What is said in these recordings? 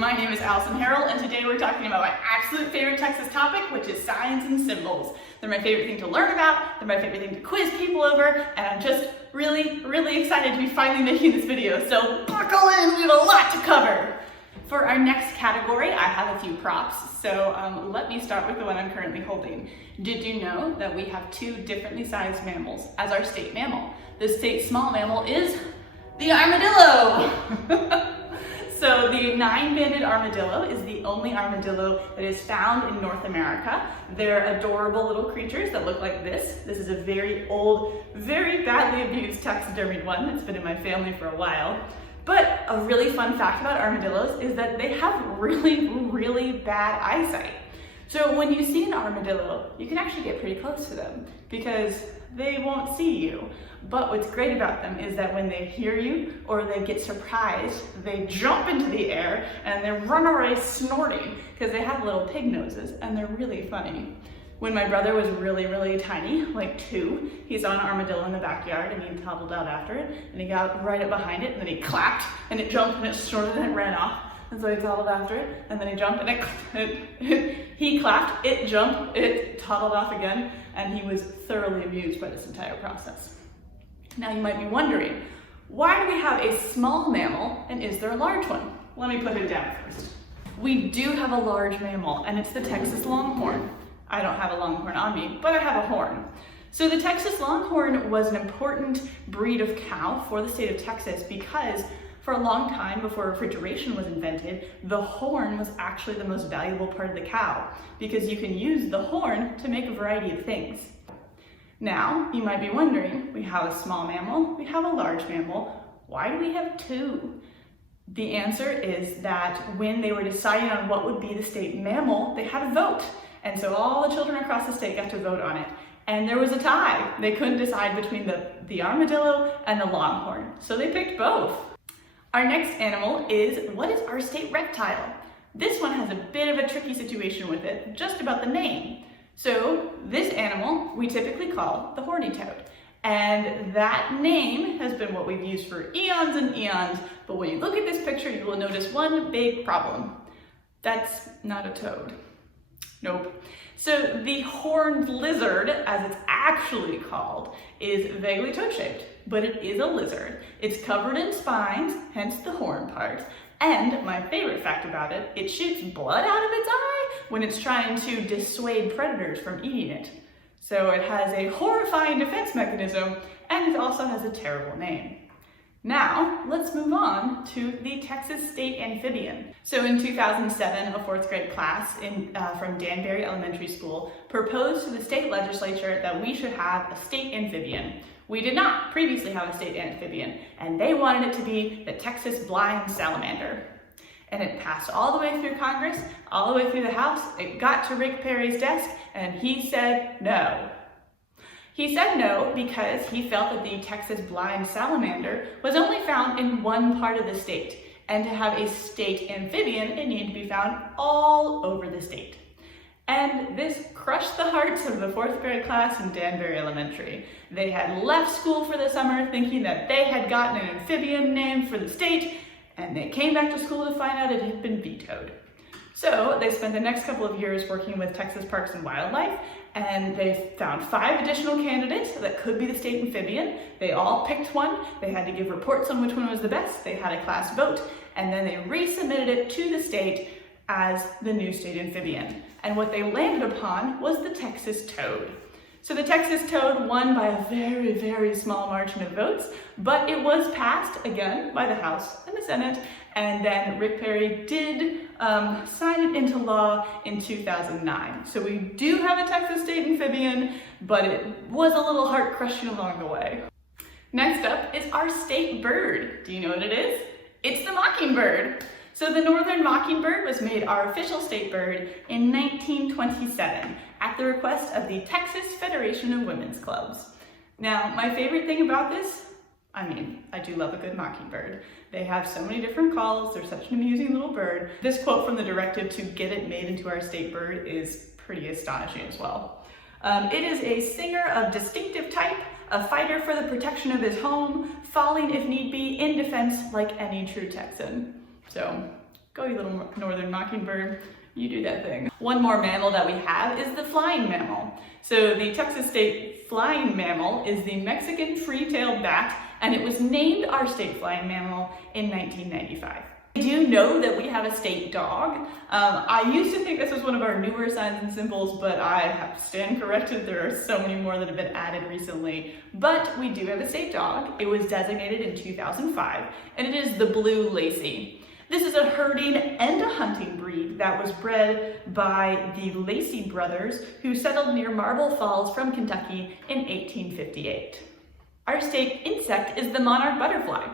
my name is Allison Harrell, and today we're talking about my absolute favorite Texas topic, which is signs and symbols. They're my favorite thing to learn about, they're my favorite thing to quiz people over, and I'm just really excited to be finally making this video, so buckle in, we have a lot to cover. For our next category, I have a few props, so let me start with the one I'm currently holding. Did you know that we have two differently sized mammals as our state mammal? The state small mammal is the armadillo! So the 9-banded armadillo is the only armadillo that is found in North America. They're adorable little creatures that look like this. This is a very old, very badly abused taxidermied one that's been in my family for a while. But a really fun fact about armadillos is that they have really bad eyesight. So when you see an armadillo, you can actually get pretty close to them because they won't see you. But what's great about them is that when they hear you or they get surprised, they jump into the air and they run away snorting because they have little pig noses and they're really funny. When my brother was really tiny, like 2, he saw an armadillo in the backyard and he toddled out after it and he got right up behind it and then he clapped and it jumped and it snorted and it ran off. And so he toddled after it and then he jumped and he clapped, it jumped, it toddled off again, and he was thoroughly amused by this entire process. Now you might be wondering, why do we have a small mammal and is there a large one? Let me put it down first. We do have a large mammal and it's the Texas Longhorn. I don't have a longhorn on me, but I have a horn. So the Texas Longhorn was an important breed of cow for the state of Texas because for a long time before refrigeration was invented, the horn was actually the most valuable part of the cow because you can use the horn to make a variety of things. Now, you might be wondering, we have a small mammal, we have a large mammal, why do we have 2? The answer is that when they were deciding on what would be the state mammal, they had a vote. And so all the children across the state got to vote on it. And there was a tie. They couldn't decide between the armadillo and the longhorn. So they picked both. Our next animal is, what is our state reptile? This one has a bit of a tricky situation with it, just about the name. So this animal we typically call the horny toad. And that name has been what we've used for eons and eons, but when you look at this picture, you will notice one big problem. That's not a toad. Nope. So the horned lizard, as it's actually called, is vaguely toad-shaped, but it is a lizard. It's covered in spines, hence the horn part. And my favorite fact about it, it shoots blood out of its eye when it's trying to dissuade predators from eating it. So it has a horrifying defense mechanism, and it also has a terrible name. Now, let's move on to the Texas State Amphibian. So in 2007, a 4th grade class from Danbury Elementary School proposed to the state legislature that we should have a state amphibian. We did not previously have a state amphibian, and they wanted it to be the Texas blind salamander. And it passed all the way through Congress, all the way through the House. It got to Rick Perry's desk, and he said no. He said no because he felt that the Texas blind salamander was only found in one part of the state, and to have a state amphibian, it needed to be found all over the state. And this crushed the hearts of the 4th grade class in Danbury Elementary. They had left school for the summer thinking that they had gotten an amphibian name for the state, and they came back to school to find out it had been vetoed. So they spent the next couple of years working with Texas Parks and Wildlife, and they found 5 additional candidates that could be the state amphibian. They all picked one. They had to give reports on which one was the best. They had a class vote, and then they resubmitted it to the state as the new state amphibian. And what they landed upon was the Texas toad. So the Texas toad won by a very small margin of votes, but it was passed again by the House and the Senate, and then Rick Perry did sign it into law in 2009. So we do have a Texas state amphibian, but it was a little heart crushing along the way. Next up is our state bird. Do you know what it is? It's the mockingbird. So the northern mockingbird was made our official state bird in 1927 at the request of the Texas Federation of Women's Clubs. Now, my favorite thing about this, I do love a good mockingbird. They have so many different calls, they're such an amusing little bird. This quote from the directive to get it made into our state bird is pretty astonishing as well. It is a singer of distinctive type, a fighter for the protection of his home, falling if need be, in defense like any true Texan. So Go, you little northern mockingbird. You do that thing. One more mammal that we have is the flying mammal. So the Texas state flying mammal is the Mexican free-tailed bat, and it was named our state flying mammal in 1995. I do know that we have a state dog. I used to think this was one of our newer signs and symbols, but I have to stand corrected. There are so many more that have been added recently. But we do have a state dog. It was designated in 2005, and it is the blue Lacy. This is a herding and a hunting breed that was bred by the Lacy brothers, who settled near Marble Falls from Kentucky in 1858. Our state insect is the monarch butterfly.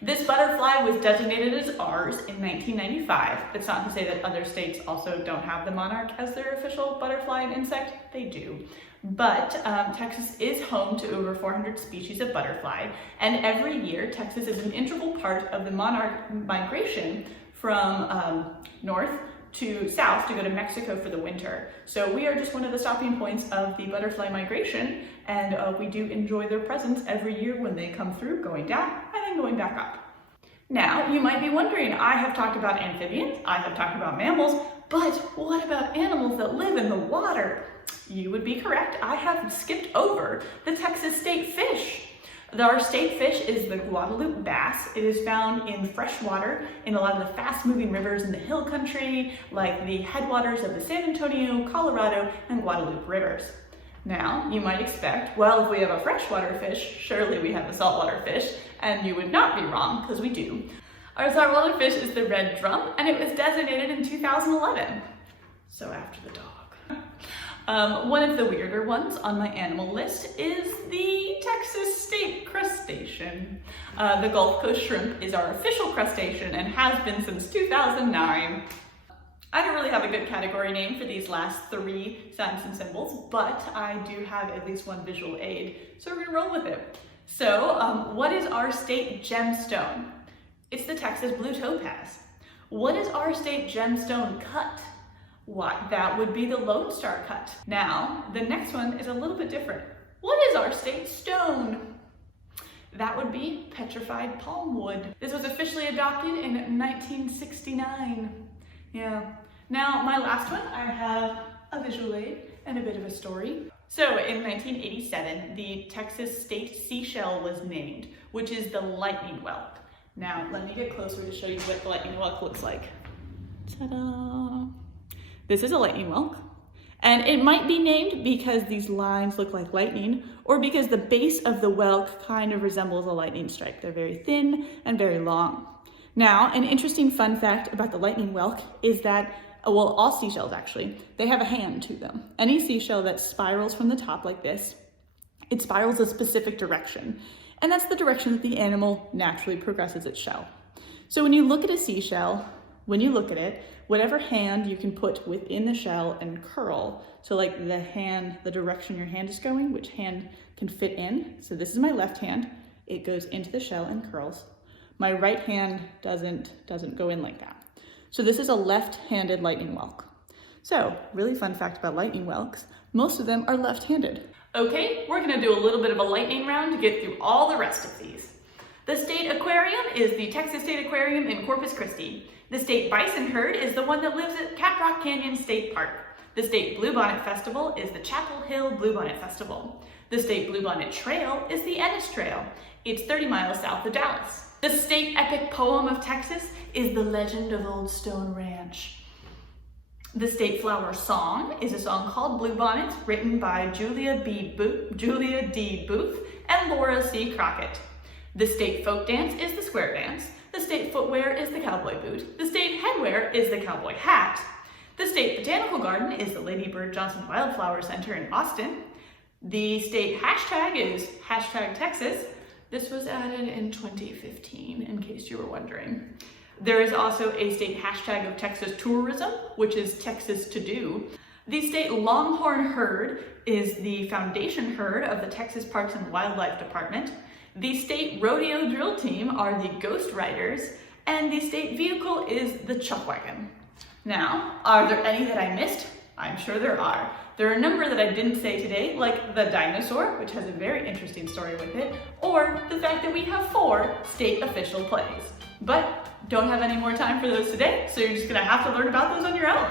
This butterfly was designated as ours in 1995. That's not to say that other states also don't have the monarch as their official butterfly and insect. They do. But Texas is home to over 400 species of butterfly, and every year Texas is an integral part of the monarch migration from north to south to go to Mexico for the winter. So we are just one of the stopping points of the butterfly migration, and we do enjoy their presence every year when they come through, going down and then going back up. Now, you might be wondering, I have talked about amphibians, I have talked about mammals, but what about animals that live in the water? You would be correct. I have skipped over the Texas state fish. Our state fish is the Guadalupe bass. It is found in fresh water in a lot of the fast-moving rivers in the hill country, like the headwaters of the San Antonio, Colorado, and Guadalupe rivers. Now, you might expect, well, if we have a freshwater fish, surely we have a saltwater fish, and you would not be wrong, because we do. Our saltwater fish is the red drum, and it was designated in 2011. So after the dog. One of the weirder ones on my animal list is the Texas state crustacean. The Gulf Coast shrimp is our official crustacean and has been since 2009. I don't really have a good category name for these last three signs and symbols, but I do have at least one visual aid, so we're gonna roll with it. So, what is our state gemstone? It's the Texas blue topaz. What is our state gemstone cut? What? That would be the Lone Star cut. Now, the next one is a little bit different. What is our state stone? That would be Petrified Palmwood. This was officially adopted in 1969. Yeah. Now, my last one, I have a visual aid and a bit of a story. So, in 1987, the Texas state seashell was named, which is the lightning whelk. Now, let me get closer to show you what the lightning whelk looks like. Ta-da! This is a lightning whelk, and it might be named because these lines look like lightning, or because the base of the whelk kind of resembles a lightning strike. They're very thin and very long. Now, an interesting fun fact about the lightning whelk is that, well, all seashells actually, they have a hand to them. Any seashell that spirals from the top like this, it spirals a specific direction, and that's the direction that the animal naturally progresses its shell. So when you look at a seashell, when you look at it, whatever hand you can put within the shell and curl, so like the hand, the direction your hand is going, which hand can fit in. So this is my left hand, it goes into the shell and curls. My right hand doesn't go in like that. So this is a left-handed lightning whelk. So, really fun fact about lightning whelks, most of them are left-handed. Okay, we're gonna do a little bit of a lightning round to get through all the rest of these. The state aquarium is the Texas State Aquarium in Corpus Christi. The state bison herd is the one that lives at Caprock Canyon State Park. The state Bluebonnet Festival is the Chapel Hill Bluebonnet Festival. The state Bluebonnet Trail is the Ennis Trail. It's 30 miles south of Dallas. The state epic poem of Texas is The Legend of Old Stone Ranch. The state flower song is a song called Bluebonnet, written by Julia D. Booth and Laura C. Crockett. The state folk dance is the square dance. The state footwear is the cowboy boot. The state headwear is the cowboy hat. The state botanical garden is the Lady Bird Johnson Wildflower Center in Austin. The state hashtag is #Texas. This was added in 2015, in case you were wondering. There is also a state hashtag of Texas tourism, which is Texas to do. The state Longhorn herd is the foundation herd of the Texas Parks and Wildlife Department. The state rodeo drill team are the Ghost Riders, and the state vehicle is the chuck wagon. Now, are there any that I missed? I'm sure there are. There are a number that I didn't say today, like the dinosaur, which has a very interesting story with it, or the fact that we have 4 state official plays. but don't have any more time for those today, so you're just gonna have to learn about those on your own.